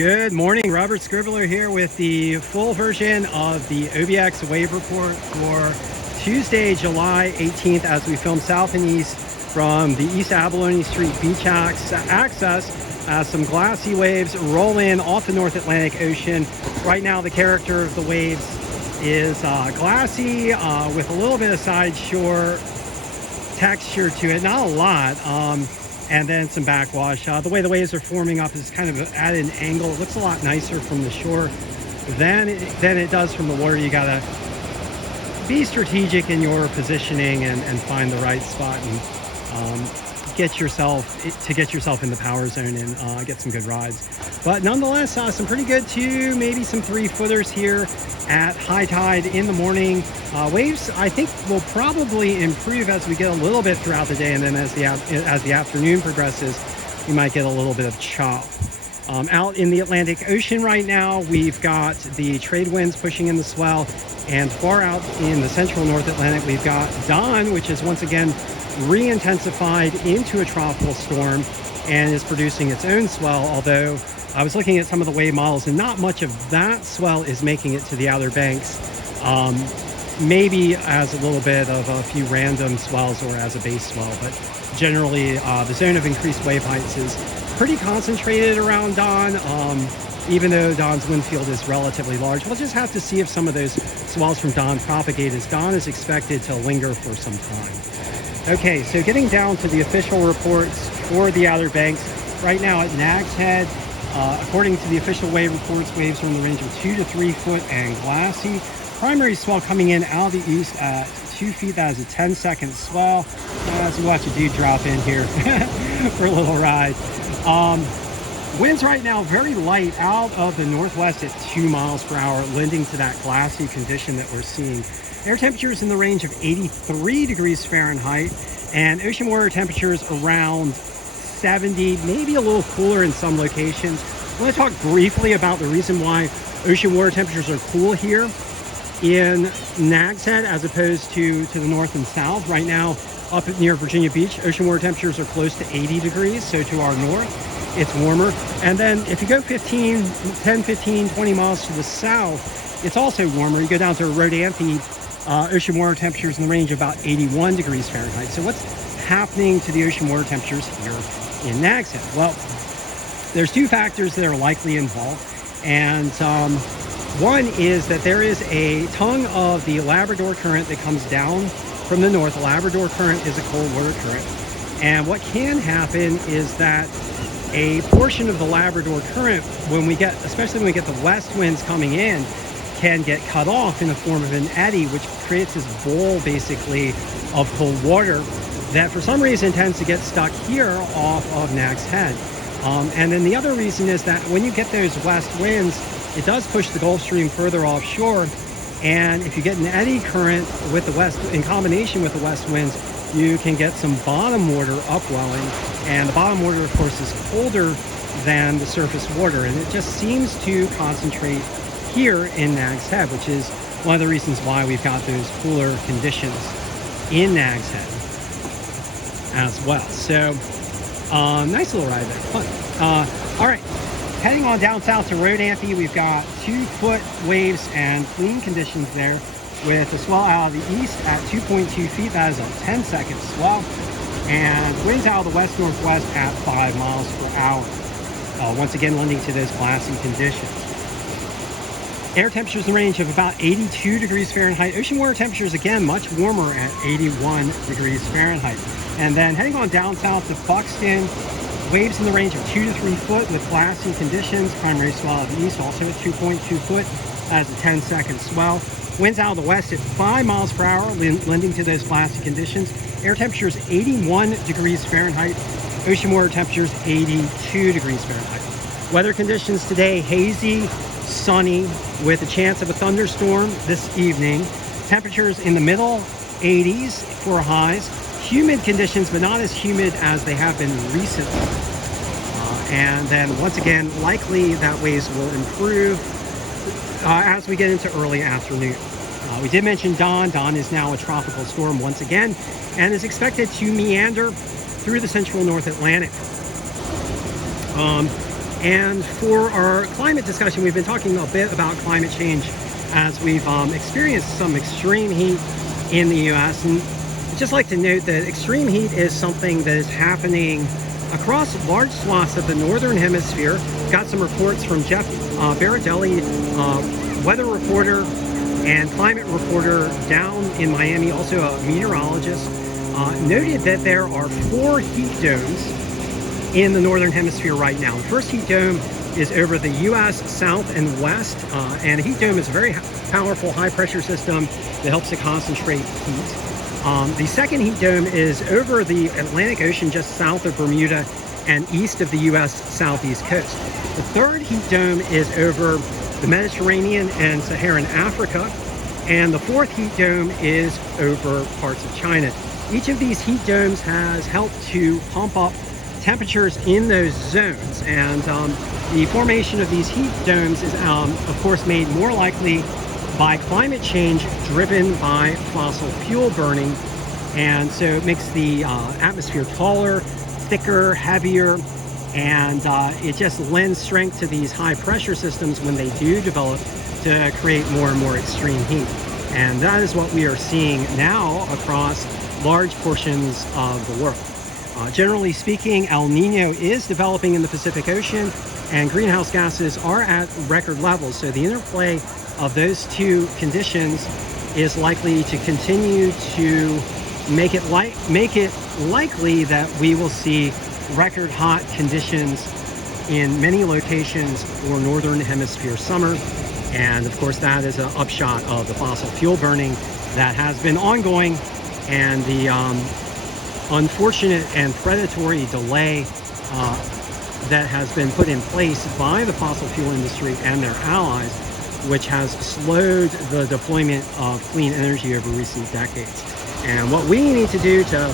Good morning, Robert Scribbler here with the full version of the OBX wave report for Tuesday, July 18th as we film south and east from the East Abalone Street beach access as some glassy waves roll in off the North Atlantic Ocean. Right now the character of the waves is glassy with a little bit of side shore texture to it, not a lot. And then some backwash. The way the waves are forming up is kind of at an angle. It looks a lot nicer from the shore than it does from the water. You gotta be strategic in your positioning and find the right spot and get yourself in the power zone and get some good rides. But nonetheless, some pretty good 2, maybe some 3-footers here at high tide in the morning. Waves, I think, will probably improve as we get a little bit throughout the day, and then as the afternoon progresses, you might get a little bit of chop. Out in the Atlantic Ocean right now, we've got the trade winds pushing in the swell, and far out in the central North Atlantic, we've got Don, which is once again re-intensified into a tropical storm and is producing its own swell, although I was looking at some of the wave models and not much of that swell is making it to the Outer Banks. Maybe as a little bit of a few random swells or as a base swell, but generally the zone of increased wave heights is pretty concentrated around Don, even though Don's wind field is relatively large. We'll just have to see if some of those swells from Don propagate, as Don is expected to linger for some time. Okay, so getting down to the official reports for the Outer Banks, right now at Nags Head, according to the official wave reports, waves are in the range of 2 to 3 foot and glassy. Primary swell coming in out of the east at 2 feet. That is a 10-second swell. As we watch a dude drop in here for a little ride. Winds right now very light out of the northwest at 2 miles per hour, lending to that glassy condition that we're seeing. Air temperatures in the range of 83 degrees Fahrenheit, and ocean water temperatures around 70, maybe a little cooler in some locations. I want to talk briefly about the reason why ocean water temperatures are cool here in Nags Head as opposed to the north and south. Right now, up near Virginia Beach, ocean water temperatures are close to 80 degrees, so to our north, it's warmer. And then if you go 10, 15, 20 miles to the south, it's also warmer. You go down to Rodanthe, ocean water temperatures in the range of about 81 degrees Fahrenheit. So what's happening to the ocean water temperatures here in Nags Head? Well, there's 2 factors that are likely involved, and one is that there is a tongue of the Labrador Current that comes down from the north. The Labrador Current is a cold water current, and what can happen is that a portion of the Labrador Current, especially when we get the west winds coming in, can get cut off in the form of an eddy, which creates this bowl basically of cold water that for some reason tends to get stuck here off of Nags Head. And then the other reason is that when you get those west winds, it does push the Gulf Stream further offshore, and if you get an eddy current with the west in combination with the west winds, you can get some bottom water upwelling, and the bottom water of course is colder than the surface water, and it just seems to concentrate here in Nags Head, which is one of the reasons why we've got those cooler conditions in Nags Head as well. So nice little ride there, fun. All right, heading on down south to Rodanthe, we've got 2-foot waves and clean conditions there with a swell out of the east at 2.2 feet. That is a 10-second swell, and winds out of the west-northwest at 5 miles per hour. Once again, lending to those glassy conditions. Air temperatures in the range of about 82 degrees Fahrenheit. Ocean water temperatures, again, much warmer at 81 degrees Fahrenheit. And then heading on down south to Buxton, waves in the range of 2 to 3 foot with glassy conditions. Primary swell of the east, also at 2.2 foot. That is a 10-second swell. Winds out of the west at 5 miles per hour, lending to those glassy conditions. Air temperatures 81 degrees Fahrenheit. Ocean water temperatures 82 degrees Fahrenheit. Weather conditions today, hazy, sunny, with a chance of a thunderstorm this evening. Temperatures in the middle 80s for highs. Humid conditions, but not as humid as they have been recently. And then once again, likely that waves will improve as we get into early afternoon. We did mention Don. Don is now a tropical storm once again and is expected to meander through the central North Atlantic. And for our climate discussion, we've been talking a bit about climate change as we've experienced some extreme heat in the US. And I'd just like to note that extreme heat is something that is happening across large swaths of the northern hemisphere. Got some reports from Jeff Baradelli, weather reporter and climate reporter down in Miami, also a meteorologist, noted that there are 4 heat domes in the northern hemisphere right now. The first heat dome is over the US south and west, and a heat dome is a very powerful high pressure system that helps to concentrate heat. The second heat dome is over the Atlantic Ocean just south of Bermuda and east of the US southeast coast. The third heat dome is over the Mediterranean and Saharan Africa, and the fourth heat dome is over parts of China. Each of these heat domes has helped to pump up temperatures in those zones, and the formation of these heat domes is of course made more likely by climate change driven by fossil fuel burning, and so it makes the atmosphere taller, thicker, heavier, and it just lends strength to these high pressure systems when they do develop to create more and more extreme heat. And that is what we are seeing now across large portions of the world. Generally speaking, El Nino is developing in the Pacific Ocean, and greenhouse gases are at record levels. So the interplay of those two conditions is likely to continue to make it likely that we will see record hot conditions in many locations for northern hemisphere summer. And of course, that is an upshot of the fossil fuel burning that has been ongoing, and the unfortunate and predatory delay that has been put in place by the fossil fuel industry and their allies, which has slowed the deployment of clean energy over recent decades. And what we need to do to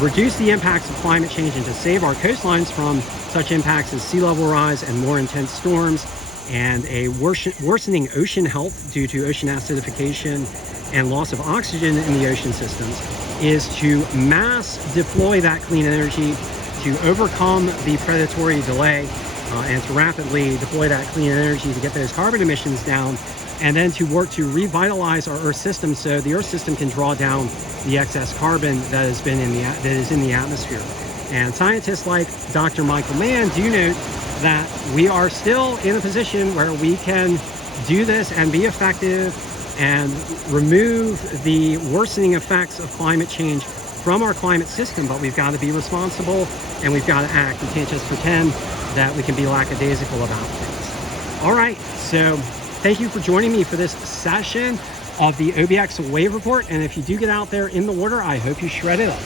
reduce the impacts of climate change and to save our coastlines from such impacts as sea level rise and more intense storms and a worsening ocean health due to ocean acidification and loss of oxygen in the ocean systems is to mass deploy that clean energy, to overcome the predatory delay, and to rapidly deploy that clean energy to get those carbon emissions down, and then to work to revitalize our Earth system so the Earth system can draw down the excess carbon that is in the atmosphere. And scientists like Dr. Michael Mann do note that we are still in a position where we can do this and be effective and remove the worsening effects of climate change from our climate system, but we've got to be responsible and we've got to act. We can't just pretend that we can be lackadaisical about things. All right, so thank you for joining me for this session of the OBX Wave Report, and if you do get out there in the water, I hope you shred it up.